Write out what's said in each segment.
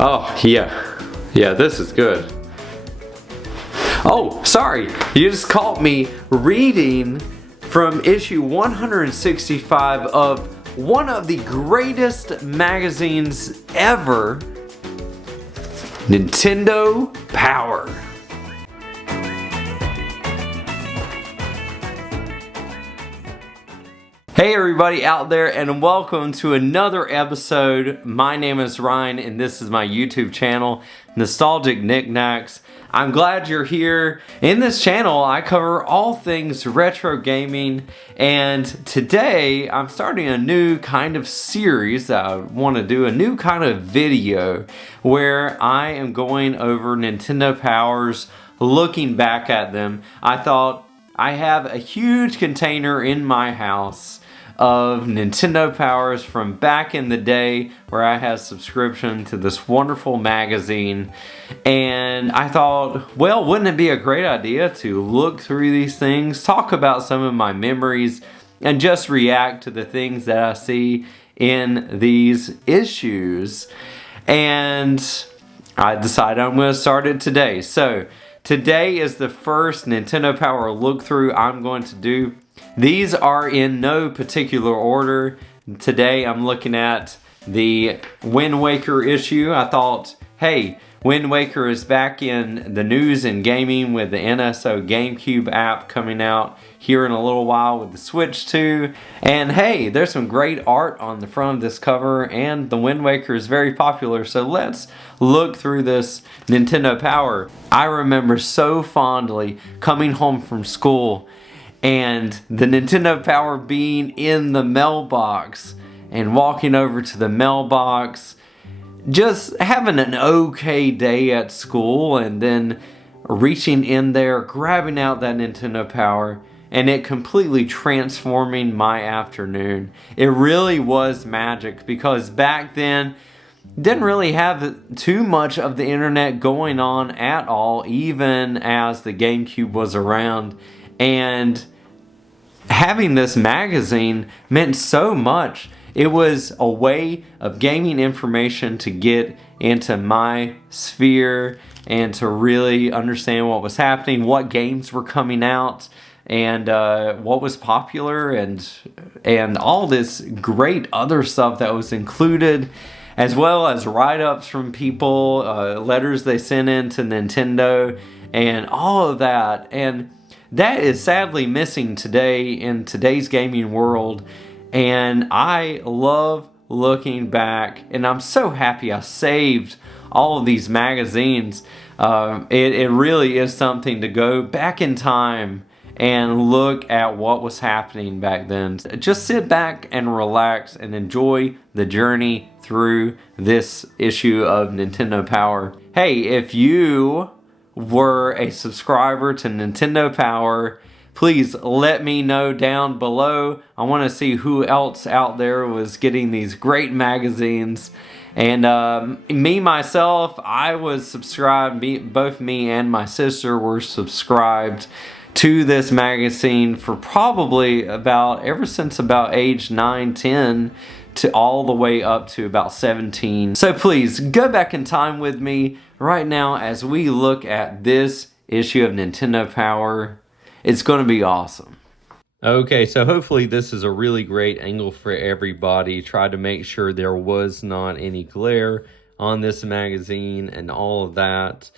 Oh, yeah, this is good. Oh, sorry, you just caught me reading from issue 165 of one of the greatest magazines ever, Nintendo Power. Hey everybody out there, and welcome to another episode. My name is Ryan and this is my YouTube channel, Nostalgic Nick-Nacks. I'm glad you're here. In this channel I cover all things retro gaming, and today I'm starting a new kind of series that I want to do, a new kind of video where I am going over Nintendo Powers, looking back at them. I thought I have a huge container in my house of Nintendo Powers from back in the day where I had a subscription to this wonderful magazine, and I thought, well, wouldn't it be a great idea to look through these things, talk about some of my memories, and just react to the things that I see in these issues. And I decided I'm going to start it today. So today is the first Nintendo Power look through I'm going to do. These are in no particular order. Today I'm looking at the Wind Waker issue. I thought, hey, Wind Waker is back in the news and gaming with the NSO GameCube app coming out here in a little while with the Switch 2. And hey, there's some great art on the front of this cover, and the Wind Waker is very popular, so let's look through this Nintendo Power. I remember so fondly coming home from school and the Nintendo Power being in the mailbox and walking over to the mailbox, just having an okay day at school, and then reaching in there, grabbing out that Nintendo Power, and it completely transforming my afternoon. It really was magic, because back then didn't really have too much of the internet going on at all, even as the GameCube was around. And having this magazine meant so much. It was a way of gaining information to get into my sphere and to really understand what was happening, what games were coming out, and what was popular, and all this great other stuff that was included, as well as write-ups from people, letters they sent in to Nintendo, and all of that. And that is sadly missing today in today's gaming world, and I love looking back, and I'm so happy I saved all of these magazines. It really is something to go back in time and look at what was happening back then. Just sit back and relax and enjoy the journey through this issue of Nintendo Power. Hey, if you were a subscriber to Nintendo Power, please let me know down below. I want to see who else out there was getting these great magazines. And myself, I was subscribed. Both me and my sister were subscribed to this magazine for probably ever since about age 9, 10, to all the way up to about 17. So please go back in time with me right now as we look at this issue of Nintendo Power. It's going to be awesome. Okay, so hopefully this is a really great angle for everybody. Try to make sure there was not any glare on this magazine and all of that.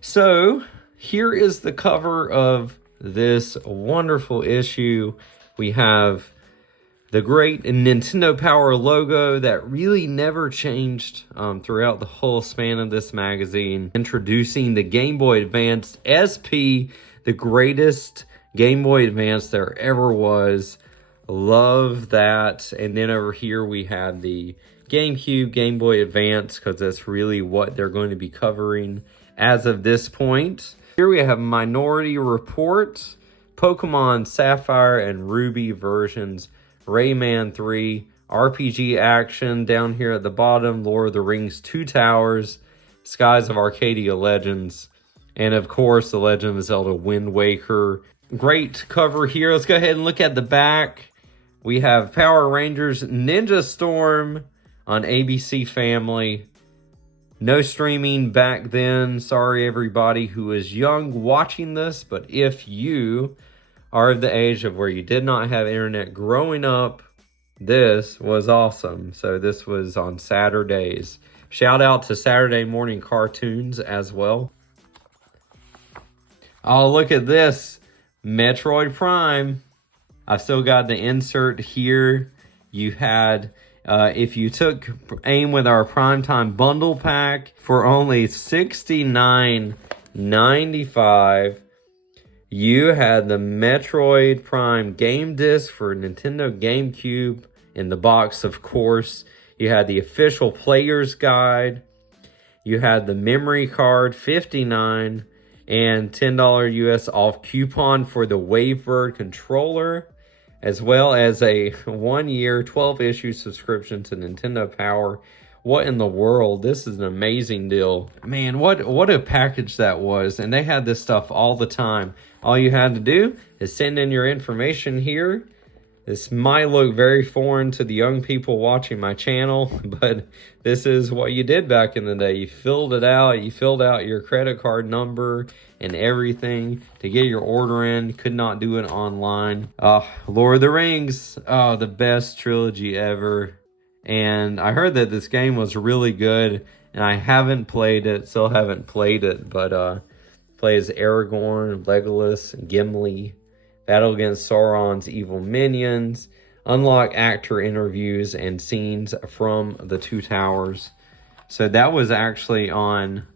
So here is the cover of this wonderful issue. We have the great Nintendo Power logo that really never changed throughout the whole span of this magazine. Introducing the Game Boy Advance SP, the greatest Game Boy Advance there ever was. Love that. And then over here we have the GameCube Game Boy Advance, because that's really what they're going to be covering as of this point. Here we have Minority Report, Pokemon Sapphire and Ruby versions, Rayman 3, RPG action down here at the bottom, Lord of the Rings 2 Towers, Skies of Arcadia Legends, and of course the Legend of Zelda Wind Waker. Great cover here. Let's go ahead and look at the back. We have Power Rangers Ninja Storm on ABC Family. No streaming back then. Sorry, everybody who was young watching this, but if you are of the age of where you did not have internet growing up, this was awesome. So this was on Saturdays. Shout out to Saturday morning cartoons as well. Oh, look at this. Metroid Prime. I've still got the insert here. You had, if you took aim with our Primetime Bundle Pack for only $69.95, you had the Metroid Prime game disc for Nintendo GameCube in the box, of course. You had the official player's guide. You had the memory card, $59, and $10 US off coupon for the Wavebird controller, as well as a 1-year, 12-issue subscription to Nintendo Power. What in the world? This is an amazing deal. Man, what a package that was. And they had this stuff all the time. All you had to do is send in your information here. This might look very foreign to the young people watching my channel, but this is what you did back in the day. You filled it out. You filled out your credit card number and everything to get your order in. Could not do it online. Lord of the Rings. Oh, the best trilogy ever. And I heard that this game was really good, and I haven't played it. Still haven't played it, but play as Aragorn, Legolas, Gimli. Battle against Sauron's evil minions. Unlock actor interviews and scenes from the Two Towers. So that was actually on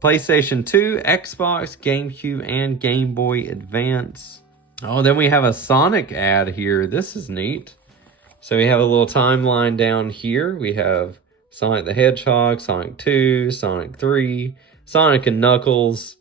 PlayStation 2, Xbox, GameCube, and Game Boy Advance. Oh, then we have a Sonic ad here. This is neat. So we have a little timeline down here. We have Sonic the Hedgehog, Sonic 2, Sonic 3, Sonic and Knuckles,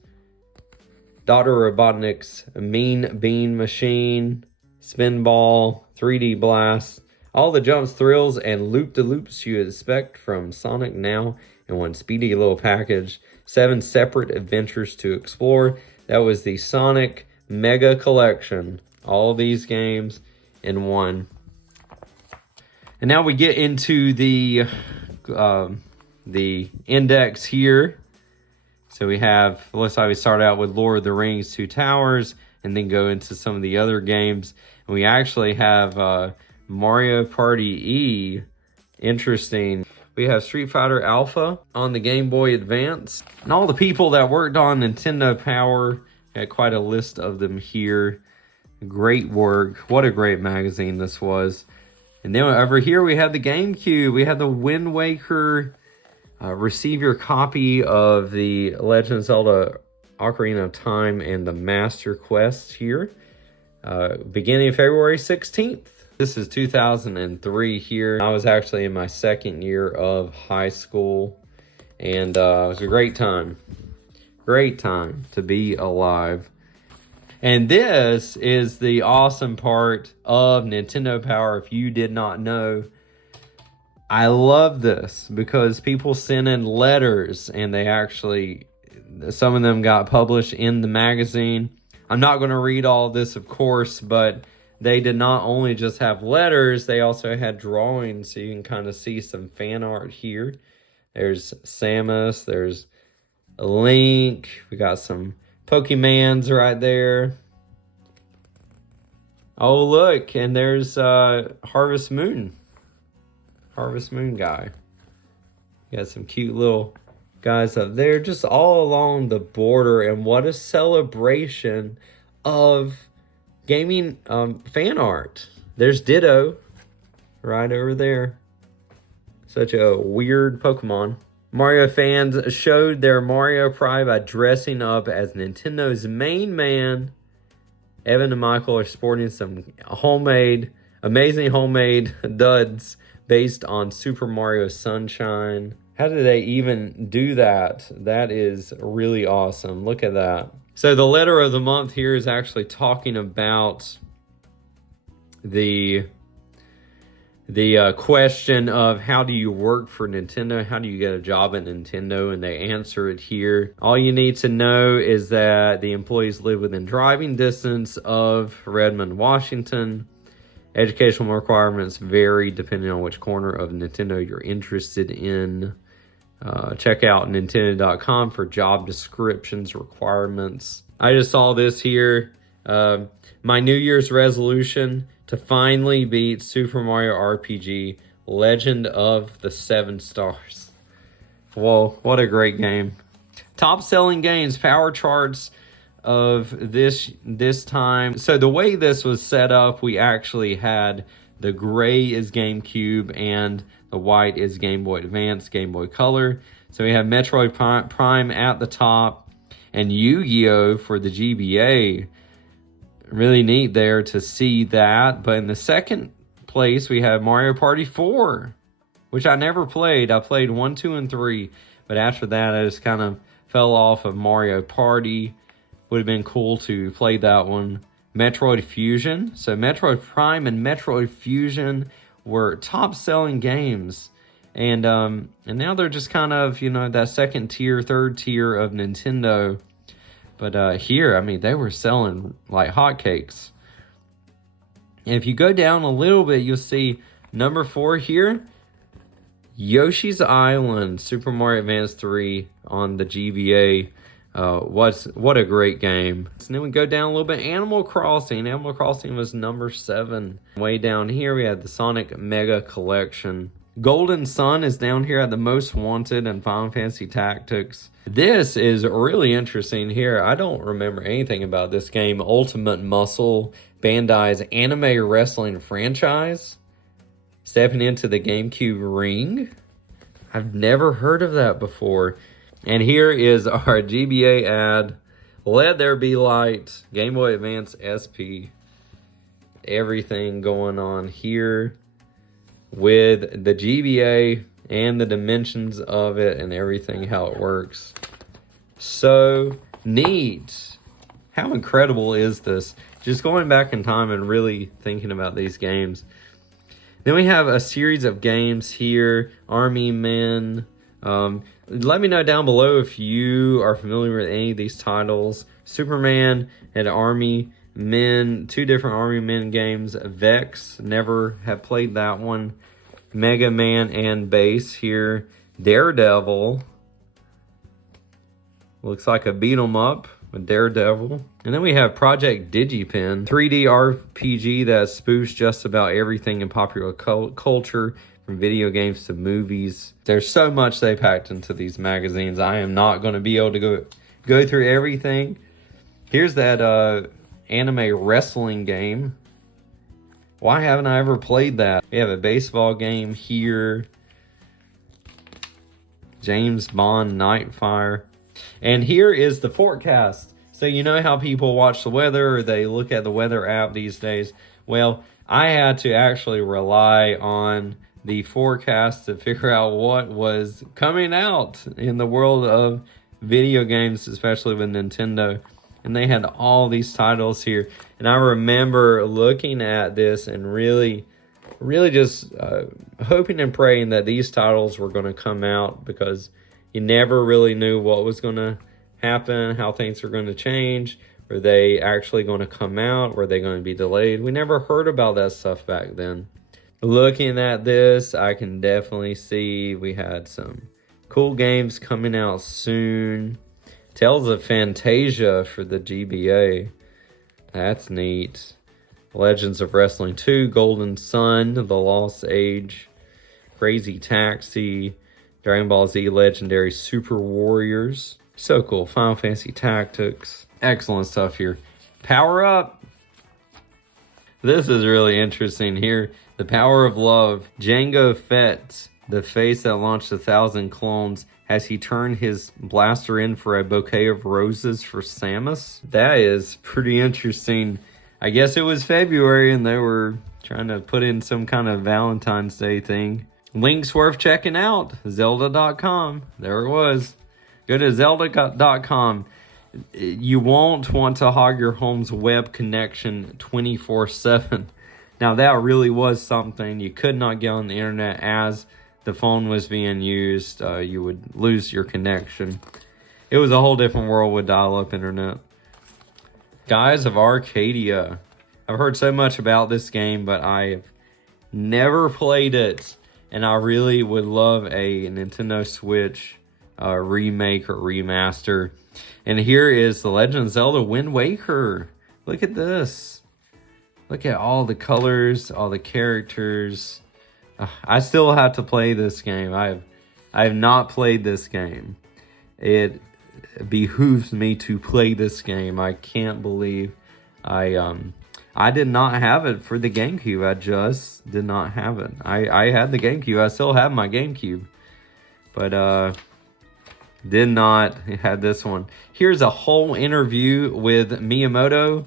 Dr. Robotnik's Mean Bean Machine, Spinball, 3D Blast, all the jumps, thrills, and loop-de-loops you expect from Sonic now in one speedy little package. 7 separate adventures to explore. That was the Sonic Mega Collection. All these games in one. And now we get into the index here. So we have, looks like we start out with Lord of the Rings, Two Towers, and then go into some of the other games. And we actually have Mario Party E. Interesting. We have Street Fighter Alpha on the Game Boy Advance. And all the people that worked on Nintendo Power, got quite a list of them here. Great work. What a great magazine this was. And then over here we have the GameCube. We have the Wind Waker. Receive your copy of the Legend of Zelda Ocarina of Time and the Master Quest here. Beginning of February 16th. This is 2003 here. I was actually in my second year of high school. And it was a great time. Great time to be alive. And this is the awesome part of Nintendo Power. If you did not know, I love this because people sent in letters and they actually, some of them got published in the magazine. I'm not going to read all of this, of course, but they did not only just have letters, they also had drawings. So you can kind of see some fan art here. There's Samus, there's a Link, we got some Pokemans right there. Oh, look, and there's Harvest Moon. Harvest Moon guy. Got some cute little guys up there just all along the border. And what a celebration of gaming fan art. There's Ditto right over there. Such a weird Pokemon. Mario fans showed their Mario pride by dressing up as Nintendo's main man. Evan and Michael are sporting some amazing homemade duds based on Super Mario Sunshine. How did they even do that? That is really awesome. Look at that. So the letter of the month here is actually talking about the question of how do you work for Nintendo? How do you get a job at Nintendo? And they answer it here. All you need to know is that the employees live within driving distance of Redmond, Washington. Educational requirements vary depending on which corner of Nintendo you're interested in. check out Nintendo.com for job descriptions, requirements. I just saw this here. My New Year's resolution to finally beat Super Mario RPG Legend of the Seven Stars. Whoa, what a great game. Top selling games, power charts of this time. So the way this was set up, we actually had the gray is GameCube and the white is Game Boy Advance, Game Boy Color. So we have Metroid Prime at the top and Yu-Gi-Oh! For the GBA. Really neat there to see that. But in the second place, we have Mario Party 4, which I never played. I played 1, 2, and 3. But after that, I just kind of fell off of Mario Party. Would have been cool to play that one. Metroid Fusion. So Metroid Prime and Metroid Fusion were top-selling games. And now they're just kind of, you know, that second tier, third tier of Nintendo. But here, I mean, they were selling like hotcakes. And if you go down a little bit, you'll see number 4 here. Yoshi's Island, Super Mario Advance 3 on the GBA. What a great game. So then we go down a little bit. Animal Crossing. Animal Crossing was number 7. Way down here, we had the Sonic Mega Collection. Golden Sun is down here at the Most Wanted and Final Fantasy Tactics. This is really interesting here. I don't remember anything about this game. Ultimate Muscle, Bandai's anime wrestling franchise. Stepping into the GameCube ring. I've never heard of that before. And here is our GBA ad. Let There Be Light, Game Boy Advance SP. Everything going on here with the GBA and the dimensions of it and everything, how it works. So neat. How incredible is this? Just going back in time and really thinking about these games. Then we have a series of games here. Army Men. Let me know down below if you are familiar with any of these titles. Superman and Army Men, 2 different Army Men games. Vex, never have played that one. Mega Man and Base here. Daredevil. Looks like a beat 'em up with Daredevil. And then we have Project Digipen, 3D RPG that spoofs just about everything in popular culture, from video games to movies. There's so much they packed into these magazines. I am not going to be able to go through everything. Here's that anime wrestling game. Why haven't I ever played that? We have a baseball game here. James Bond Nightfire. And here is the forecast. So you know how people watch the weather or they look at the weather app these days? Well, I had to actually rely on the forecast to figure out what was coming out in the world of video games, especially with Nintendo. And they had all these titles here. And I remember looking at this and really just hoping and praying that these titles were going to come out, because you never really knew what was going to happen, how things were going to change. Were they actually going to come out? Were they going to be delayed? We never heard about that stuff back then. Looking at this, I can definitely see we had some cool games coming out soon. Tales of Fantasia for the GBA. That's neat. Legends of Wrestling 2, Golden Sun, The Lost Age, Crazy Taxi, Dragon Ball Z Legendary Super Warriors. So cool. Final Fantasy Tactics. Excellent stuff here. Power Up. This is really interesting here. The Power of Love. Jango Fett, the face that launched 1,000 clones. Has he turned his blaster in for a bouquet of roses for Samus? That is pretty interesting. I guess it was February and they were trying to put in some kind of Valentine's Day thing. Links worth checking out. Zelda.com. There it was. Go to Zelda.com. You won't want to hog your home's web connection 24/7. Now that really was something. You could not get on the internet as the phone was being used. You would lose your connection. It was a whole different world with dial-up internet. Guys of Arcadia. I've heard so much about this game, but I've never played it. And I really would love a Nintendo Switch remake or remaster. And here is The Legend of Zelda Wind Waker. Look at this. Look at all the colors, all the characters. I still have to play this game. I have not played this game. It behooves me to play this game. I can't believe I did not have it for the GameCube. I just did not have it. I had the GameCube. I still have my GameCube. But did not have this one. Here's a whole interview with Miyamoto.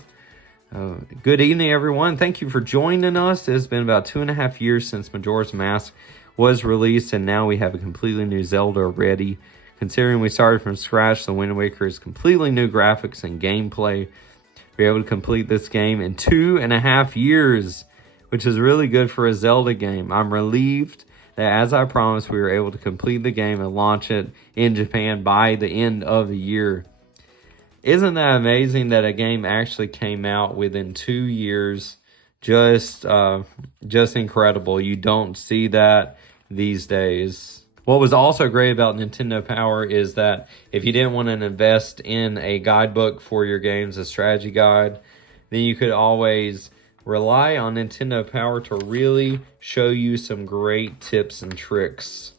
Good evening, everyone. Thank you for joining us. It's been about 2.5 years since Majora's Mask was released, and now we have a completely new Zelda ready. Considering we started from scratch, the Wind Waker is completely new graphics and gameplay. We were able to complete this game in 2.5 years, which is really good for a Zelda game. I'm relieved that, as I promised, we were able to complete the game and launch it in Japan by the end of the year. Isn't that amazing that a game actually came out within 2 years? Just incredible. You don't see that these days. What was also great about Nintendo Power is that if you didn't want to invest in a guidebook for your games, a strategy guide, then you could always rely on Nintendo Power to really show you some great tips and tricks.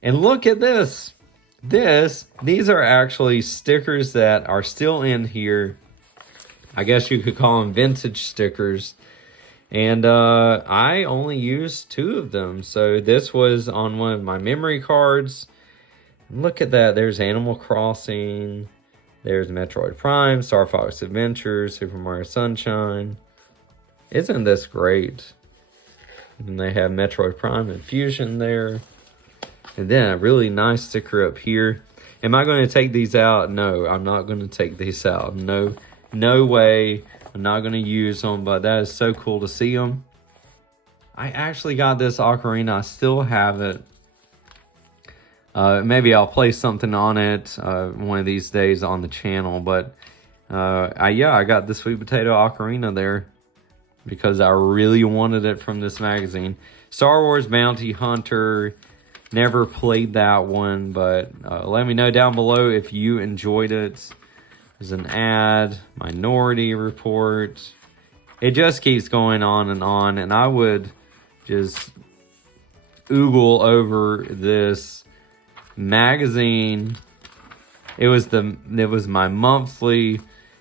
And look at this. These are actually stickers that are still in here. I guess you could call them vintage stickers. And I only used 2 of them. So this was on one of my memory cards. Look at that. There's Animal Crossing. There's Metroid Prime, Star Fox Adventures, Super Mario Sunshine. Isn't this great? And they have Metroid Prime and Fusion there. And then a really nice sticker up here. Am I going to take these out? No, I'm not going to take these out. No way. I'm not going to use them, but that is so cool to see them. I actually got this ocarina. I still have it. Maybe I'll play something on it one of these days on the channel. But I got the Sweet Potato Ocarina there because I really wanted it from this magazine. Star Wars Bounty Hunter. Never played that one, but let me know down below if you enjoyed it. There's an ad, Minority Report. It just keeps going on, and I would just oogle over this magazine. It was my monthly,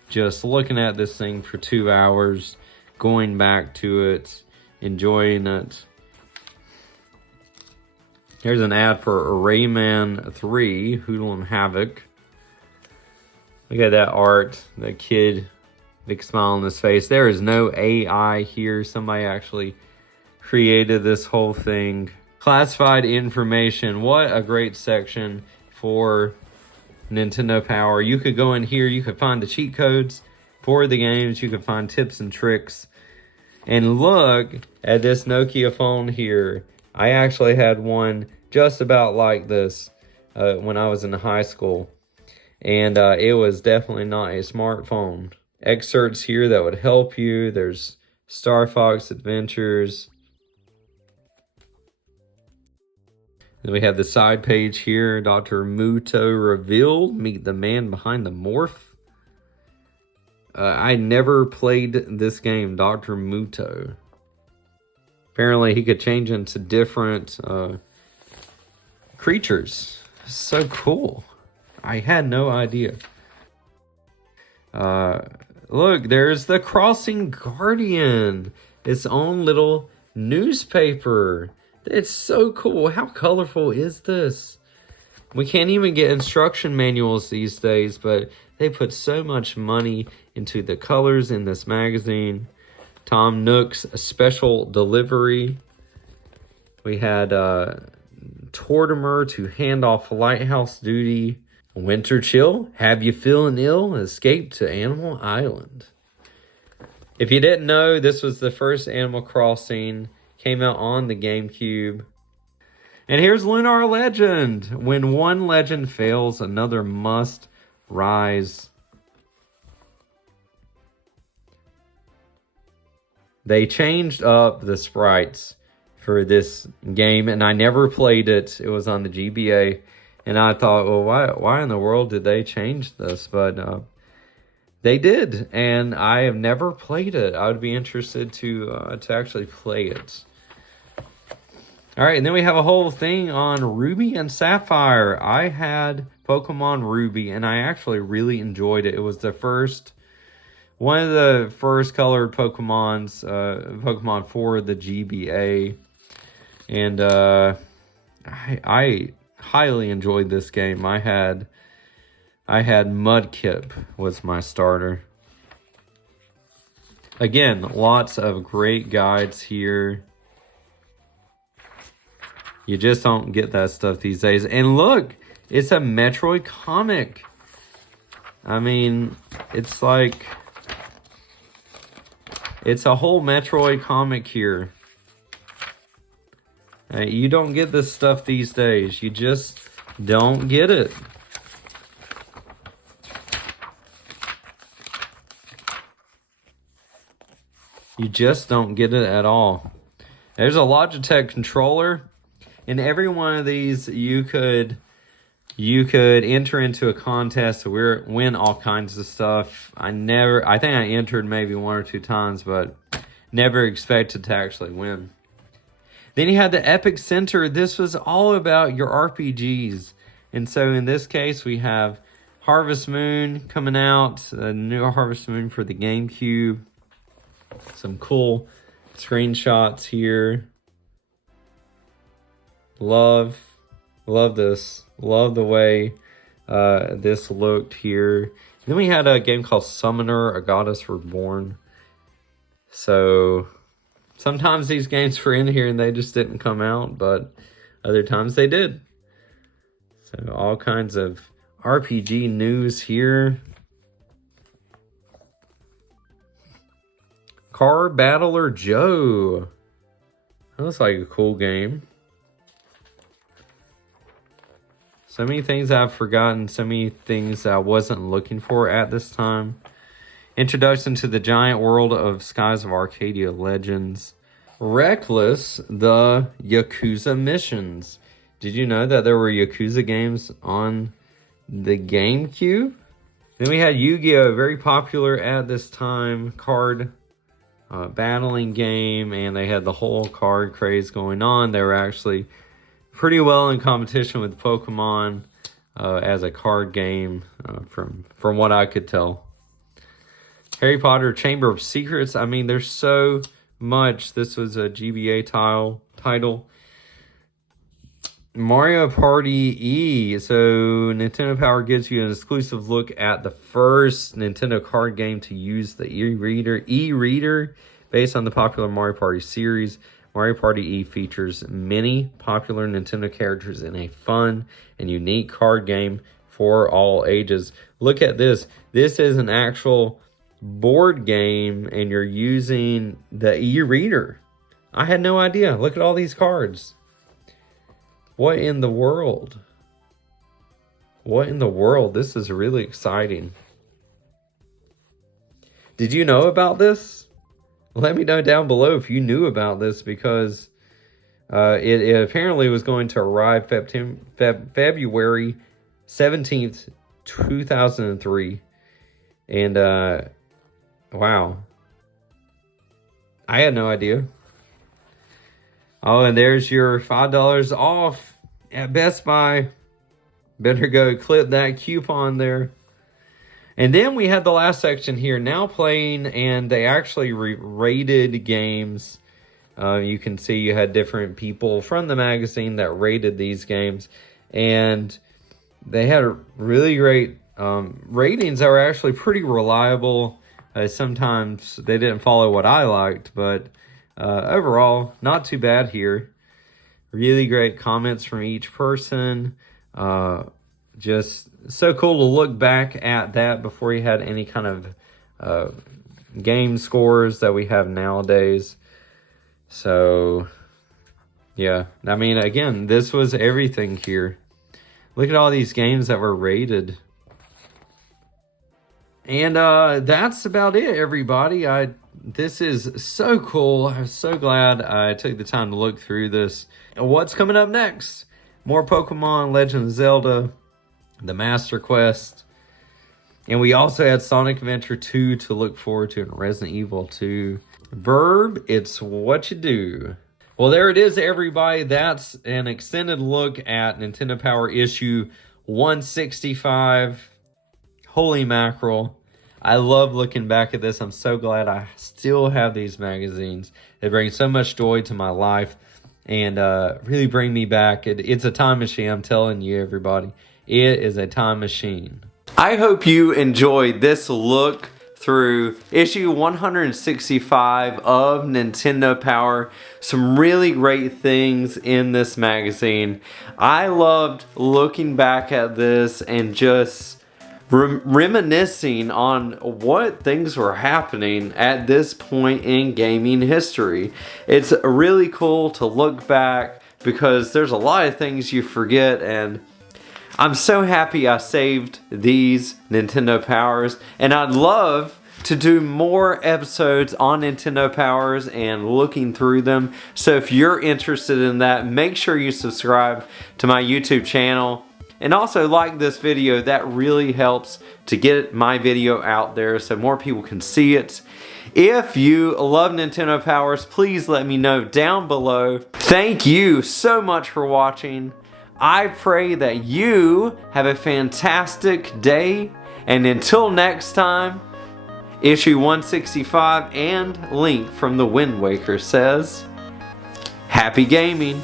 just looking at this thing for 2 hours, going back to it, enjoying it. Here's an ad for Rayman 3, Hoodlum Havoc. Look at that art, that kid, big smile on his face. There is no AI here. Somebody actually created this whole thing. Classified information. What a great section for Nintendo Power. You could go in here, you could find the cheat codes for the games. You could find tips and tricks. And look at this Nokia phone here. I actually had one just about like this when I was in high school. And it was definitely not a smartphone. Excerpts here that would help you. There's Star Fox Adventures. Then we have the side page here. Dr. Muto revealed. Meet the man behind the morph. I never played this game, Dr. Muto. Apparently he could change into different creatures. So cool. I had no idea. Look, there's the Crossing Guardian. Its own little newspaper. It's so cool. How colorful is this? We can't even get instruction manuals these days, but they put so much money into the colors in this magazine. Tom Nook's special delivery. We had Tortimer to hand off lighthouse duty. Winter chill, have you feeling ill? Escape to Animal Island. If you didn't know, this was the first Animal Crossing. Came out on the GameCube. And here's Lunar Legend. When one legend fails, another must rise. They changed up the sprites for this game, and I never played it. It was on the GBA, and I thought, well, why in the world did they change this? But they did, and I have never played it. I would be interested to actually play it. All right, and then we have a whole thing on Ruby and Sapphire. I had Pokemon Ruby, and I actually really enjoyed it. It was one of the first colored Pokemon for the GBA, and I highly enjoyed this game. I had Mudkip was my starter. Again, lots of great guides here. You just don't get that stuff these days. And look, it's a Metroid comic. I mean, it's like, it's a whole Metroid comic here. You don't get this stuff these days. You just don't get it. You just don't get it at all. There's a Logitech controller. In every one of these, you could enter into a contest to win all kinds of stuff. I think I entered maybe 1 or 2 times, but never expected to actually win. Then you had the Epic Center. This was all about your RPGs. And so in this case, we have Harvest Moon coming out, a new Harvest Moon for the GameCube. Some cool screenshots here. Love this. Love the way this looked here. And then we had a game called Summoner, A Goddess Reborn. So sometimes these games were in here and they just didn't come out, but other times they did. So all kinds of RPG news here. Car Battler Joe. That looks like a cool game. So many things I've forgotten, so many things I wasn't looking for at this time. Introduction to the giant world of Skies of Arcadia Legends. Reckless, the Yakuza missions. Did you know that there were Yakuza games on the GameCube? Then we had Yu-Gi-Oh! Very popular at this time. Card battling game, and they had the whole card craze going on. They were actually pretty well in competition with Pokemon as a card game, from what I could tell. Harry Potter Chamber of Secrets. I mean, there's so much. This was a GBA title. Mario Party E. So Nintendo Power gives you an exclusive look at the first Nintendo card game to use the e-reader based on the popular Mario Party series. Mario Party E features many popular Nintendo characters in a fun and unique card game for all ages. Look at this. This is an actual board game, and you're using the e-reader. I had no idea. Look at all these cards. What in the world? What in the world? This is really exciting. Did you know about this? Let me know down below if you knew about this, because it apparently was going to arrive February 17th, 2003. And wow. I had no idea. Oh, and there's your $5 off at Best Buy. Better go clip that coupon there. And then we had the last section here, now playing, and they actually rated games. You can see you had different people from the magazine that rated these games, and they had really great ratings that were actually pretty reliable. Sometimes they didn't follow what I liked, but overall, not too bad here. Really great comments from each person. Just so cool to look back at that before you had any kind of game scores that we have nowadays. So, yeah. I mean, again, this was everything here. Look at all these games that were rated. And that's about it, everybody. I This is so cool. I'm so glad I took the time to look through this. What's coming up next? More Pokemon, Legend of Zelda, the Master Quest. And we also had Sonic Adventure 2 to look forward to, and Resident Evil 2. Verb, it's what you do. Well, there it is, everybody. That's an extended look at Nintendo Power issue 165. Holy mackerel. I love looking back at this. I'm so glad I still have these magazines. They bring so much joy to my life and really bring me back. It's a time machine, I'm telling you, everybody. It is a time machine. I hope you enjoyed this look through issue 165 of Nintendo Power. Some really great things in this magazine. I loved looking back at this and just reminiscing on what things were happening at this point in gaming history. It's really cool to look back because there's a lot of things you forget, and I'm so happy I saved these Nintendo Powers, and I'd love to do more episodes on Nintendo Powers and looking through them. So if you're interested in that, make sure you subscribe to my YouTube channel. And also like this video. That really helps to get my video out there so more people can see it. If you love Nintendo Powers, please let me know down below. Thank you so much for watching. I pray that you have a fantastic day. And until next time, issue 165 and Link from the Wind Waker says, happy gaming.